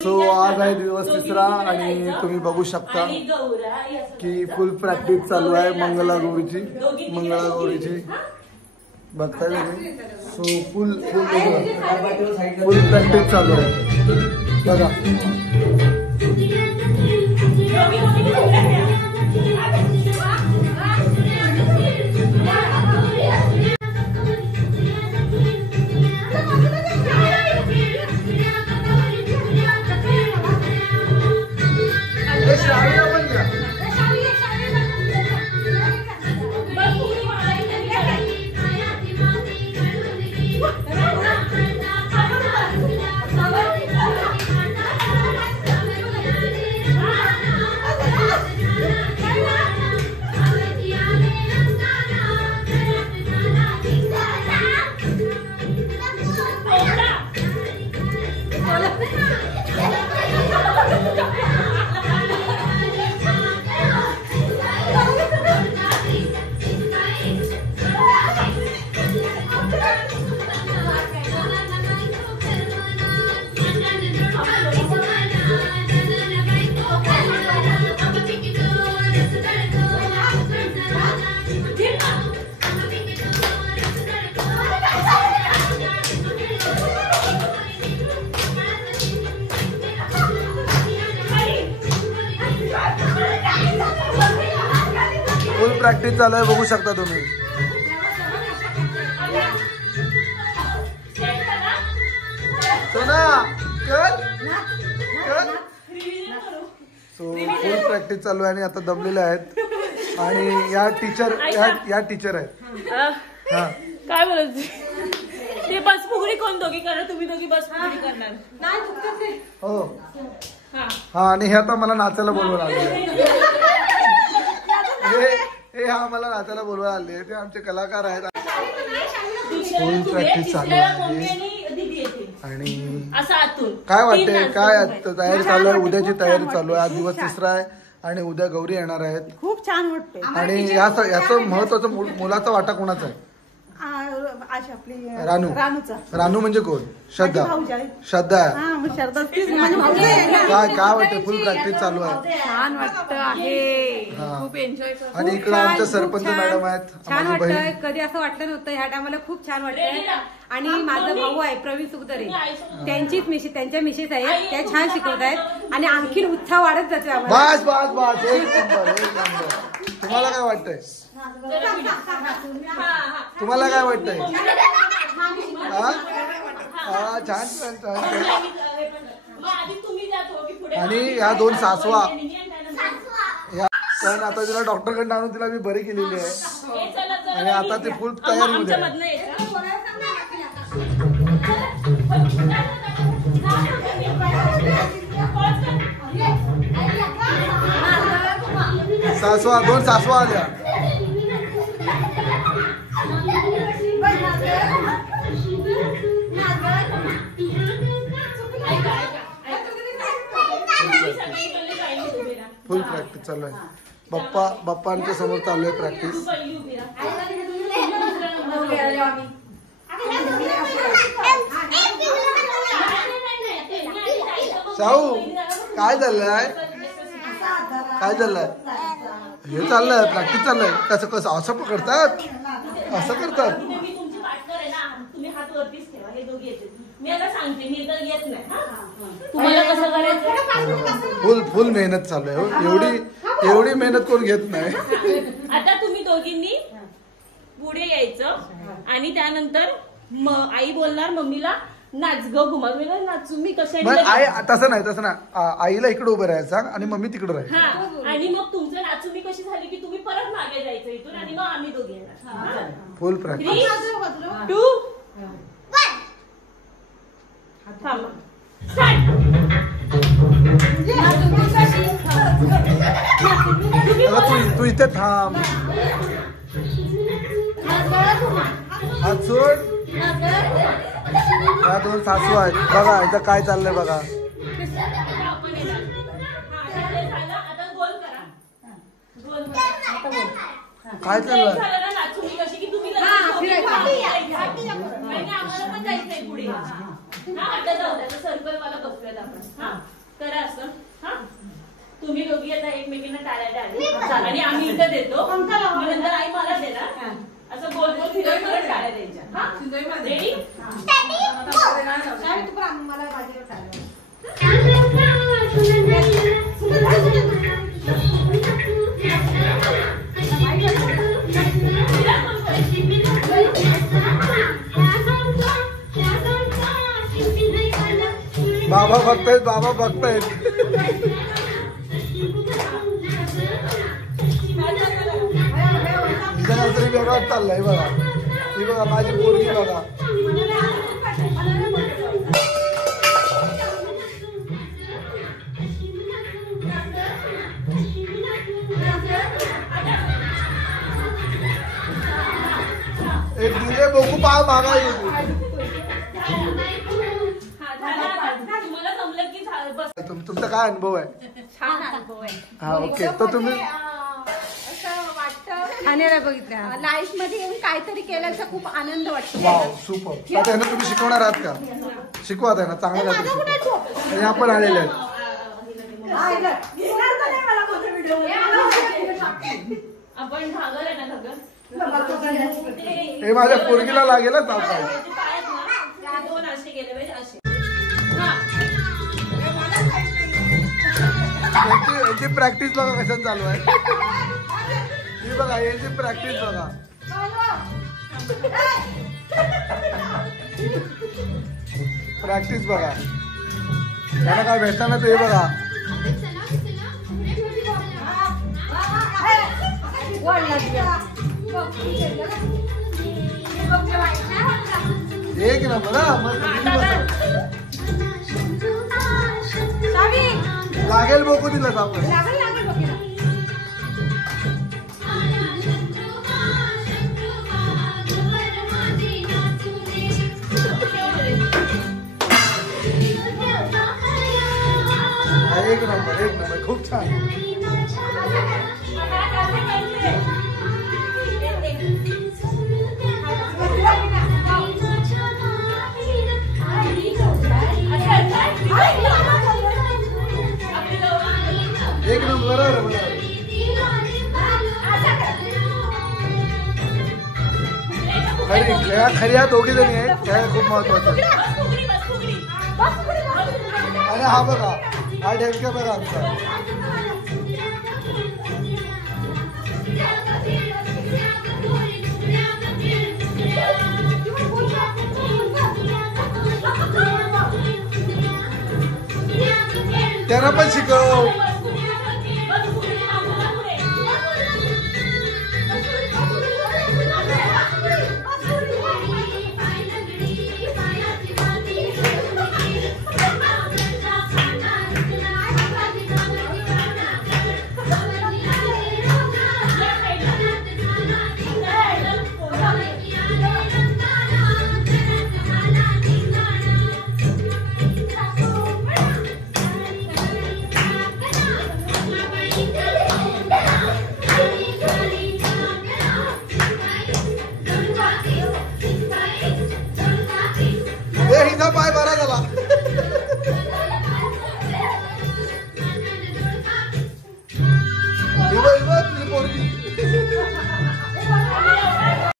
So आज आहे दिवस तिसरा आणि तुम्ही बघू शकता की फुल प्रॅक्टिस चालू आहे मंगळागौरीची बघताय तुम्ही. सो फुल प्रॅक्टिस चालू आहे बघा. फुल प्रॅक्टिस चालू आहे बघू शकता तुम्ही. सो फुल प्रॅक्टिस चालू आहे आणि आता दमलेले आहेत आणि या टीचर आहेत. हा काय बोलत ते बस फुगडी कोण दोघी करणार? तुम्ही दोघी बस फुगडी करणार? हो हा. आणि हे आता मला नाचायला बोलवून आले. हा मला नाचायला बोलवायला आले. ते आमचे कलाकार आहेत. फुल प्रॅक्टिस चालू आहे आणि काय वाटतंय काय तयारी चालू आहे? उद्याची तयारी चालू आहे. आज दिवस तिसरा आहे आणि उद्या गौरी येणार आहेत. खूप छान वाटते. आणि याचं महत्वाचं मुलाचा वाटा कोणाचा आहे? रानू म्हणजे कोण? श्रद्धा काय वाटतं? फुल प्रॅक्टिस चालू आहे. छान वाटत आहे. खूप एन्जॉय करतो. आणि इकडे आमच्या सरपंच मॅडम आहेत. छान वाटतंय. कधी असं वाटलं नव्हतं. ह्या टायमाला खूप छान वाटतंय. आणि माझा भाऊ आहे प्रवीण सुखदरे, त्यांच्या मिसेस आहेत. त्या छान शिकवत आहेत आणि आणखी उत्साह वाढत जातो आम्हाला. बस बस बस एक नंबर. तुम्हाला काय वाटतंय? तुम्हाला काय वाटतंय? छान छान छान. आणि या दोन सासवा पण आता तिला डॉक्टरकडे आणून तिला मी बरी केलेली आहे आणि आता ती फुल तयारी होते. दोन सासवा आल्या. फुल प्रॅक्टिस चालू आहे. बाप्पांच्या समोर चालू आहे प्रॅक्टिस. शाहू काय चाललंय? काय चाललंय? हे चाललंय प्रॅक्टिस चाललंय. कसं असं करतात? असं करतात? फुल मेहनत चालू आहे. एवढी मेहनत कोण घेत नाही. आता तुम्ही दोघींनी पुढे यायचं आणि त्यानंतर आई बोलणार मम्मीला नाच ग घुमा. नाचू मी कसं? तसं नाही. आईला इकडे उभं राहायचं सांग आणि मम्मी तिकडे राहायचं. आणि मग तुमचं नाचू मी कशी झाली की तुम्ही परत मागे जायचं इथून आणि मग आम्ही दोघे येणार. फुल प्रॅक्टिस. 3, 2, 1 थांबा. तू इथे थांब. हात सोड. या दोन सासू आहेत बघा. इथं काय चाललंय बघा. काय चाललंय? आता जाऊ द्या, सर्कल मला बघूयात आपण. हा करा असं. हा तुम्ही दोघी आता एकमेकींना टाळ्या द्या आणि आम्ही इथं देतो, नंतर आई मला देणार. असं गोल गोल फिरत फिरत टाळ्या द्यायच्या. हा रेडी? बाबा बघतायत, बाबा बघतायत. तरी वेगळाच चाललाय बघा. ही बघा माझी पोरगी बघा. एक दिले बघू पाव मागा येऊ. तुमचा काय अनुभव आहे? छान अनुभव आहे. हा ओके. तर तुम्ही असं वाटतं ठाण्याला बघितलं लाईफ मध्ये येऊन काहीतरी केल्याचा खूप आनंद वाटतो. Wow super. त्यांना तुम्ही शिकवणार आहात का? शिकवा त्यांना चांगलं काय आपण आलेले आहेत. आपण घागर आहे ना घागर, हे माझ्या पोरगीला लागेल ना. दोन असे गेले पाहिजे असे. याची प्रॅक्टिस बघा कशात चालू आहे. ही बघा याची प्रॅक्टिस बघा. प्रॅक्टिस बघा. त्यांना काय भेटताना ते बघा. एक नंबर. लागेल बोकू दिलं आपण. एक नंबर, एक नंबर. खूप छान. एक नंबर. खरी ह्या दोघी जणी आहेत, त्या खूप महत्वाचं. आणि हा बघा, हा ढेमक्या बघा आमचा. त्यांना पण शिकव. हिचा पाय बरा